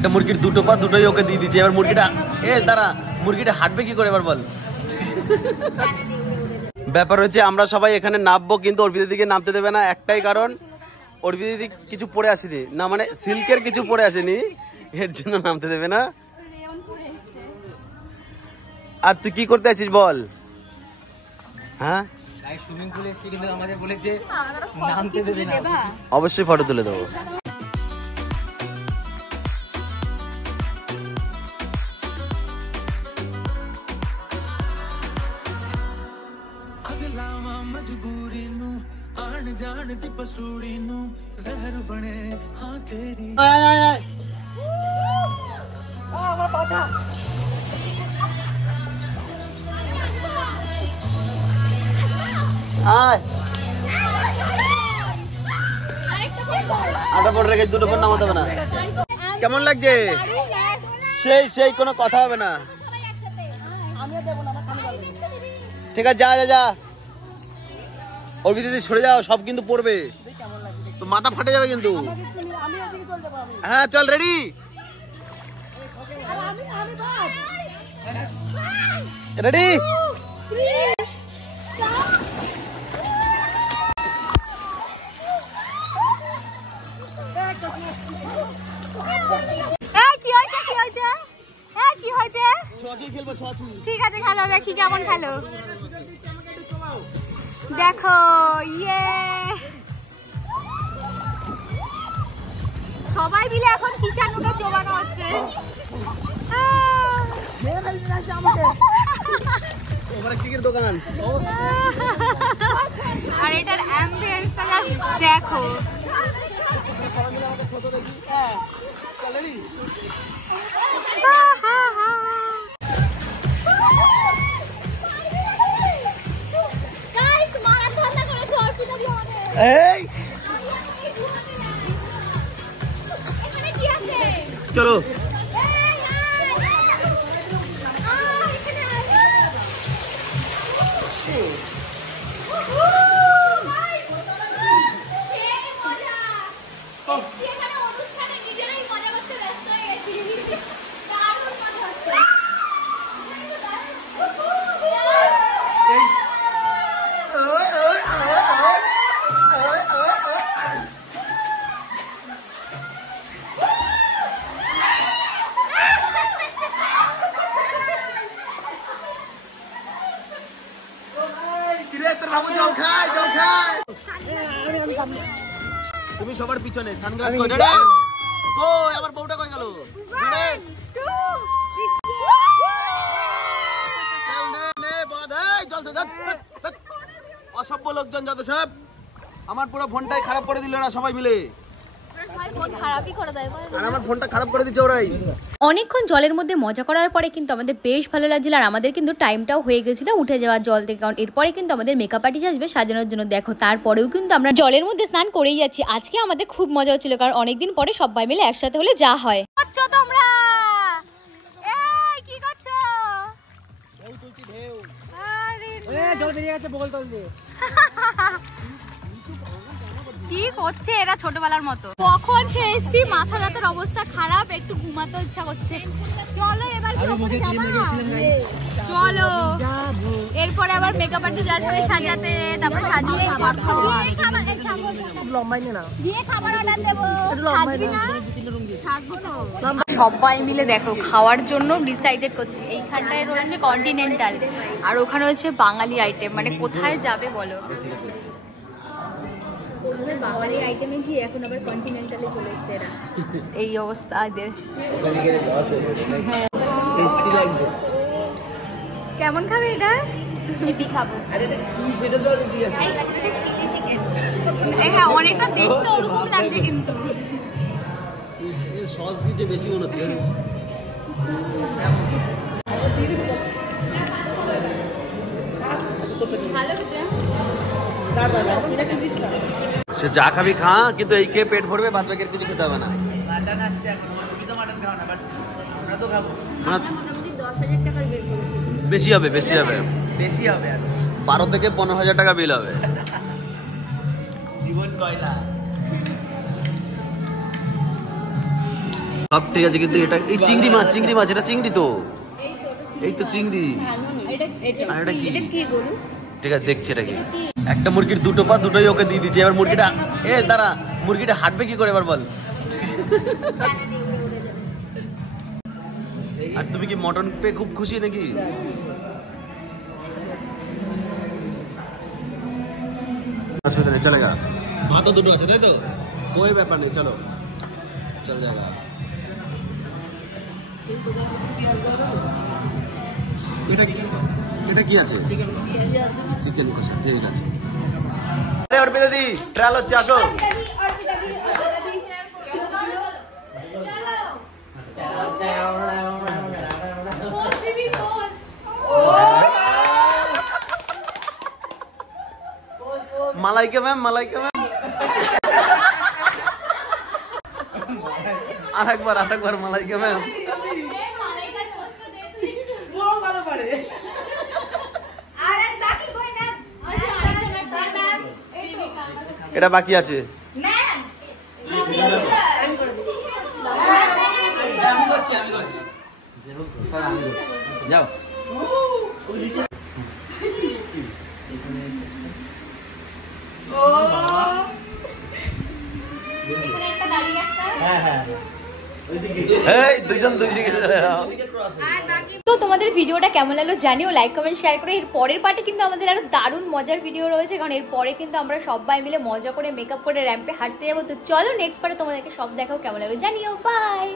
একটা মুরগির দুটো পা দুটোই ওকে দিয়ে দিচ্ছে। এবার মুরগিটা দাঁড়া, মুরগিটা হাঁটবে কি করে এবার বল। ব্যাপার হচ্ছে আমরা সবাই এখানে নামবো, কিন্তু অর্পিতা দিকে নামতে দেবে না, একটাই কারণ অর্পিতা দিদি কিছু পরে আসেনি, না মানে সিল্কের কিছু পরে আসেনি, এর জন্য নামতে দেবে না। আর তুই কি করতে আছিস বল? হ্যাঁ সুইমিং পুলে এসেছি, কিন্তু আমাদের বলেছে নামতে দেবে না। অবশ্যই ফটো তুলে দেবো। আটা পড়ে রেখে দুটো ফোন নামাতে হবে না। কেমন লাগছে? সেই কোনো কথা হবে না। ঠিক আছে, যা যা যা অর্পিতা দিদি সরে যাও, সব কিন্তু পড়বে তো, মাথা ফাটে যাবে কিন্তু। হ্যাঁ চল, রেডি? রেডি? ঠিক আছে, খেলো, দেখি কেমন খেলো। দেখো, ইয়ে সবাই মিলে এখন কিষানুকে চোবানো হচ্ছে। দোকান আর এটার অ্যাম্বিয়েন্সটা জাস্ট দেখো। চলো তুমি সবার পিছনে সানগ্লাস কই রে? কই আমার বউটা কই গেল? অসভ্য লোকজন যত সব, আমার পুরো ফোনটাই খারাপ করে দিল না সবাই মিলে। অনেকক্ষণ জলের মধ্যে মজা করার পরে কিন্তু আমাদের বেশ ভালো লাগছিল, আর আমাদের কিন্তু টাইমটাও হয়ে গেছিল উঠে যাওয়ার জল থেকে। কারণ এরপরে কিন্তু আমাদের মেকআপ আর্টিস্ট আসবে সাজানোর জন্য। দেখো, তারপরেও কিন্তু আমরা জলের মধ্যে স্নান করেই যাচ্ছি। আজকে আমাদের খুব মজা হচ্ছিল, কারণ অনেকদিন পরে সবাই মিলে একসাথে হলে যা হয়। তোমরা কি করছো? কি করছে এরা ছোটবেলার মতো? কখন খেয়েছি, মাথা ব্যথার অবস্থা খারাপ, একটু ঘুমাতে ইচ্ছা করছে। চলো এবার চলো, এরপরে আবার মেকআপ আর্টিস্ট আসবে সাজাতে, তারপর সাজিয়ে খাবার খাওয়া। সবাই মিলে দেখো খাওয়ার জন্য ডিসাইডেড করছে। এইখানটায় রয়েছে কন্টিনেন্টাল, আর ওখানে হচ্ছে বাঙালি আইটেম। মানে কোথায় যাবে বলো? প্রথমে বাঙালি আইটেমে গিয়ে এখন আবার কন্টিনেন্টালে চলে এসছে এরা। এই অবস্থা এদের। কেমন খাবে এটা? হেভি খাবো। হ্যাঁ, অনেকটা দেখতে ওরকম লাগছে, কিন্তু সস দিয়েছে বেশি মনে হচ্ছে। সে যা খাবি খা, কিন্তু এই খেয়ে পেট ভরবে, বাদ বাকি কিছু খেতে হবে না। বেশি হবে 12 থেকে 15,000 টাকা বিল হবে। জীবন কয়লা। সব ঠিক আছে, কিন্তু এটা এই চিংড়ি মাছ এটা চিংড়ি তো, এই তো চিংড়ি। আর এটা কি? ঠিক আছে দেখছি এটা কি। একটা মুরগির দুটো পা, দুটোই ওকে দিয়ে দিচ্ছে। এবার মুরগিটা দাঁড়া, মুরগিটা হাঁটবে কি করে এবার বল। আর তুমি কি মটন পেয়ে খুব খুশি নাকি? অসুবিধা নেই, চলে গা। ভাতও দুটো আছে তাই তো, কোই ব্যাপার নেই, চলো চলে যাগা। এটা কি আছে? চিকেন কষা, ঠিক আছে। অর্পিতা দি ট্রায়াল হচ্ছে, আসো। মালাইকা ম্যাম আরেকবার মালাইকা ম্যাম। এটা বাকি আছে। যাও। তো তোমাদের ভিডিওটা কেমন লাগলো জানিও, লাইক কমেন্ট শেয়ার করে। এর পরের পার্টে কিন্তু আমাদের আরো দারুণ মজার ভিডিও রয়েছে, কারণ এর পরে কিন্তু আমরা সবাই মিলে মজা করে মেকআপ করে র্যাম্পে হাঁটতে যাবো। তো চলো নেক্সট পার্টে তোমাদেরকে সব দেখাও, কেমন লাগলো জানিও। বাই।